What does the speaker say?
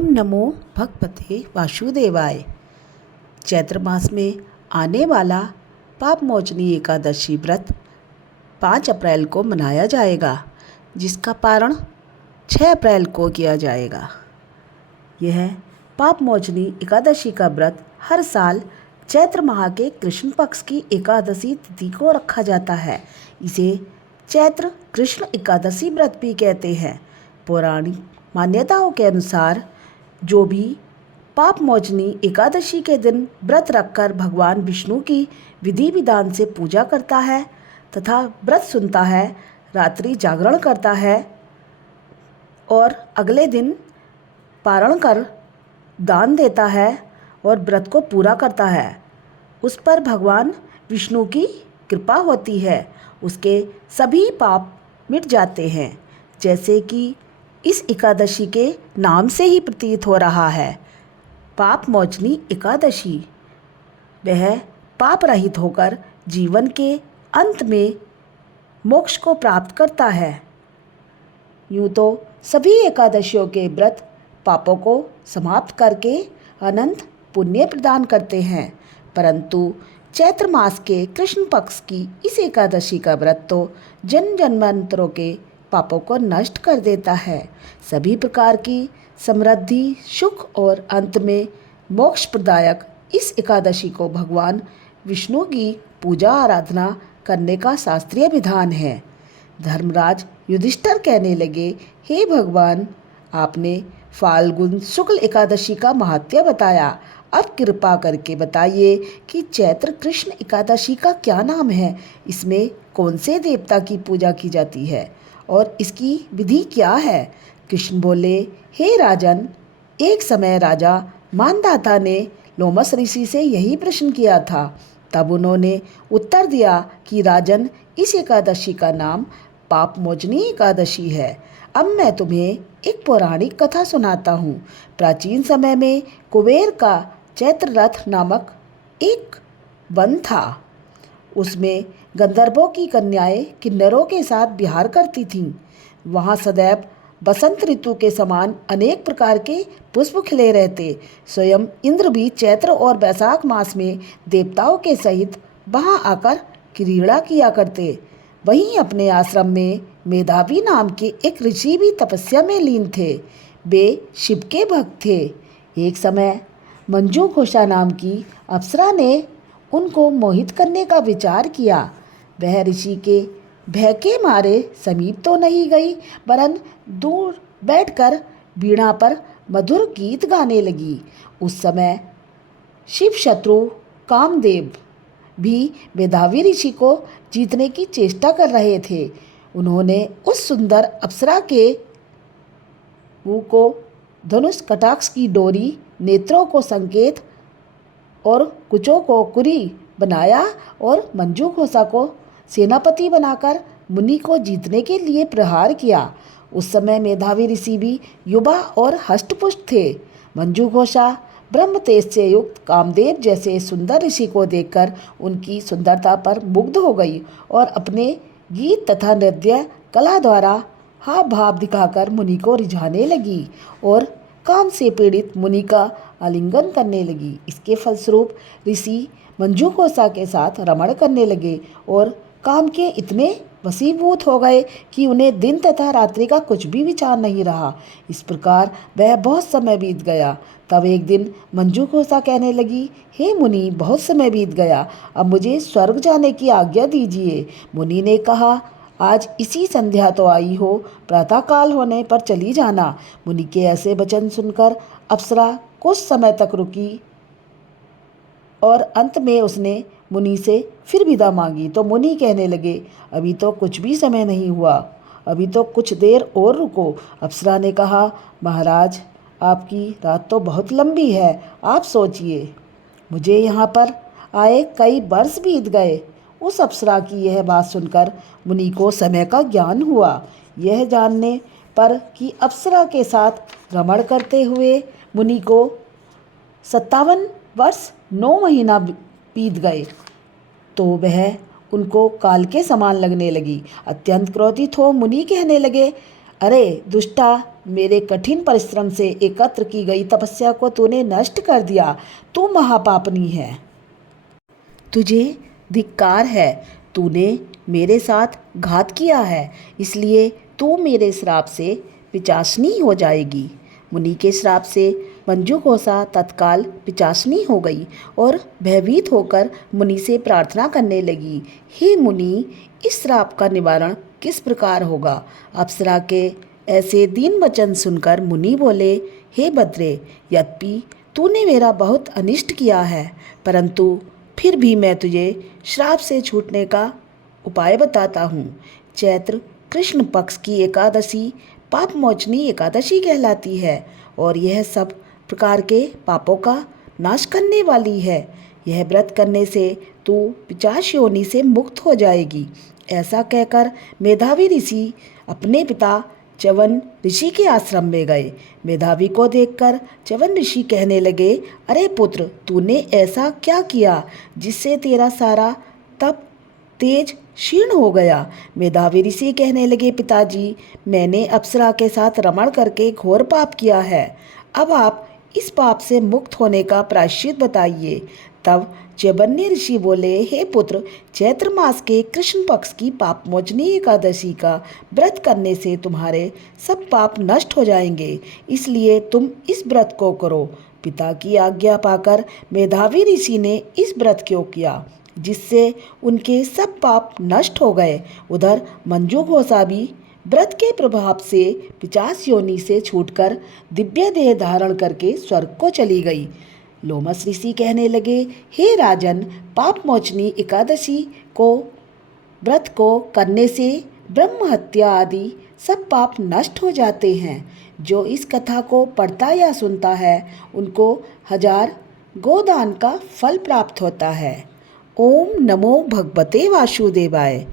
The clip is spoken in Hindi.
ओम नमो भगवते वासुदेवाय। चैत्र मास में आने वाला पाप मोचनी एकादशी व्रत 5 अप्रैल को मनाया जाएगा, जिसका पारण 6 अप्रैल को किया जाएगा। यह पाप मोचनी एकादशी का व्रत हर साल चैत्र माह के कृष्ण पक्ष की एकादशी तिथि को रखा जाता है। इसे चैत्र कृष्ण एकादशी व्रत भी कहते हैं। पौराणिक मान्यताओं के अनुसार जो भी पाप मोचनी एकादशी के दिन व्रत रखकर भगवान विष्णु की विधि विधान से पूजा करता है तथा व्रत सुनता है, रात्रि जागरण करता है और अगले दिन पारण कर दान देता है और व्रत को पूरा करता है, उस पर भगवान विष्णु की कृपा होती है। उसके सभी पाप मिट जाते हैं, जैसे कि इस एकादशी के नाम से ही प्रतीत हो रहा है। पाप मोचनी एकादशी वह पाप रहित होकर जीवन के अंत में मोक्ष को प्राप्त करता है। यूँ तो सभी एकादशियों के व्रत पापों को समाप्त करके अनंत पुण्य प्रदान करते हैं, परंतु चैत्र मास के कृष्ण पक्ष की इस एकादशी का व्रत तो जन्म जन्मांतरों के पापों को नष्ट कर देता है। सभी प्रकार की समृद्धि, सुख और अंत में मोक्ष प्रदायक इस एकादशी को भगवान विष्णु की पूजा आराधना करने का शास्त्रीय विधान है। धर्मराज युधिष्ठिर कहने लगे, हे भगवान, आपने फाल्गुन शुक्ल एकादशी का महात्म्य बताया, अब कृपा करके बताइए कि चैत्र कृष्ण एकादशी का क्या नाम है, इसमें कौन से देवता की पूजा की जाती है और इसकी विधि क्या है। कृष्ण बोले, हे राजन, एक समय राजा मानधाता ने लोमस ऋषि से यही प्रश्न किया था। तब उन्होंने उत्तर दिया कि राजन, इस एकादशी का नाम पाप मोचनी एकादशी है। अब मैं तुम्हें एक पौराणिक कथा सुनाता हूँ। प्राचीन समय में कुबेर का चैत्र रथ नामक एक वन था। उसमें गंधर्वों की कन्याएं किन्नरों के साथ विहार करती थीं। वहाँ सदैव बसंत ऋतु के समान अनेक प्रकार के पुष्प खिले रहते। स्वयं इंद्र भी चैत्र और बैसाख मास में देवताओं के सहित वहाँ आकर क्रीड़ा किया करते। वहीं अपने आश्रम में मेधावी नाम के एक ऋषि भी तपस्या में लीन थे। वे शिव के भक्त थे। एक समय मंजू घोषा नाम की अप्सरा ने उनको मोहित करने का विचार किया। वह ऋषि के भय के मारे समीप तो नहीं गई, वरन दूर बैठकर वीणा पर मधुर गीत गाने लगी। उस समय शिव शत्रु कामदेव भी मेधावी ऋषि को जीतने की चेष्टा कर रहे थे। उन्होंने उस सुंदर अप्सरा के मुँह को धनुष कटाक्ष की डोरी, नेत्रों को संकेत और कुचों को कुरी बनाया और मंजू घोषा को सेनापति बनाकर मुनि को जीतने के लिए प्रहार किया। उस समय मेधावी ऋषि भी युवा और हष्टपुष्ट थे। मंजू घोषा ब्रह्म तेज से युक्त कामदेव जैसे सुंदर ऋषि को देखकर उनकी सुंदरता पर मुग्ध हो गई और अपने गीत तथा नृत्य कला द्वारा हाव भाव दिखाकर मुनि को रिझाने लगी और काम से पीड़ित मुनि का आलिंगन करने लगी। इसके फलस्वरूप ऋषि मंजू घोषा के साथ रमण करने लगे और काम के इतने वशीभूत हो गए कि उन्हें दिन तथा रात्रि का कुछ भी विचार नहीं रहा। इस प्रकार वह बहुत समय बीत गया। तब एक दिन मंजू घोषा कहने लगी, हे मुनि, बहुत समय बीत गया, अब मुझे स्वर्ग जाने की आज्ञा दीजिए। मुनि ने कहा, आज इसी संध्या तो आई हो, प्रातःकाल होने पर चली जाना। मुनि के ऐसे वचन सुनकर अप्सरा कुछ समय तक रुकी और अंत में उसने मुनि से फिर विदा मांगी तो मुनि कहने लगे, अभी तो कुछ भी समय नहीं हुआ, अभी तो कुछ देर और रुको। अप्सरा ने कहा, महाराज, आपकी रात तो बहुत लंबी है, आप सोचिए, मुझे यहाँ पर आए कई वर्ष बीत गए। उस अप्सरा की यह बात सुनकर मुनि को समय का ज्ञान हुआ। यह जानने पर कि अप्सरा के साथ रमण करते हुए मुनि को 57 वर्ष 9 महीना बीत गए तो वह उनको काल के समान लगने लगी। अत्यंत क्रोधित हो मुनि कहने लगे, अरे दुष्टा, मेरे कठिन परिश्रम से एकत्र की गई तपस्या को तूने नष्ट कर दिया। तू महापापनी है। तुझे धिक्कार है। तूने मेरे साथ घात किया है, इसलिए तू मेरे श्राप से पिशाचनी हो जाएगी। मुनि के श्राप से मंजू घोषा तत्काल पिशाचनी हो गई और भयभीत होकर मुनि से प्रार्थना करने लगी, हे मुनि, इस श्राप का निवारण किस प्रकार होगा? अप्सरा के ऐसे दीन वचन सुनकर मुनि बोले, हे भद्रे, यद्यपि तूने मेरा बहुत अनिष्ट किया है, परंतु फिर भी मैं तुझे श्राप से छूटने का उपाय बताता हूँ। चैत्र कृष्ण पक्ष की एकादशी पाप मोचनी एकादशी कहलाती है और यह सब प्रकार के पापों का नाश करने वाली है। यह व्रत करने से तू पिशाच योनि से मुक्त हो जाएगी। ऐसा कहकर मेधावी ऋषि अपने पिता च्यवन ऋषि के आश्रम में गए। मेधावी को देखकर च्यवन ऋषि कहने लगे, अरे पुत्र, तूने ऐसा क्या किया जिससे तेरा सारा तप तेज क्षीण हो गया? मेधावी ऋषि कहने लगे, पिताजी, मैंने अप्सरा के साथ रमण करके घोर पाप किया है। अब आप इस पाप से मुक्त होने का प्रायश्चित बताइए। तब च्यवन्य ऋषि बोले, हे पुत्र, चैत्र मास के कृष्ण पक्ष की पापमोचनी एकादशी का व्रत करने से तुम्हारे सब पाप नष्ट हो जाएंगे, इसलिए तुम इस व्रत को करो। पिता की आज्ञा पाकर मेधावी ऋषि ने इस व्रत को किया, जिससे उनके सब पाप नष्ट हो गए। उधर मंजू घोषा भी व्रत के प्रभाव से पिशाच योनि से छूटकर दिव्य देह धारण करके स्वर्ग को चली गई। लोमस ऋषि कहने लगे, हे राजन, पाप मोचनी एकादशी को व्रत को करने से ब्रह्म हत्या आदि सब पाप नष्ट हो जाते हैं। जो इस कथा को पढ़ता या सुनता है उनको 1000 गोदान का फल प्राप्त होता है। ओम नमो भगवते वासुदेवाय।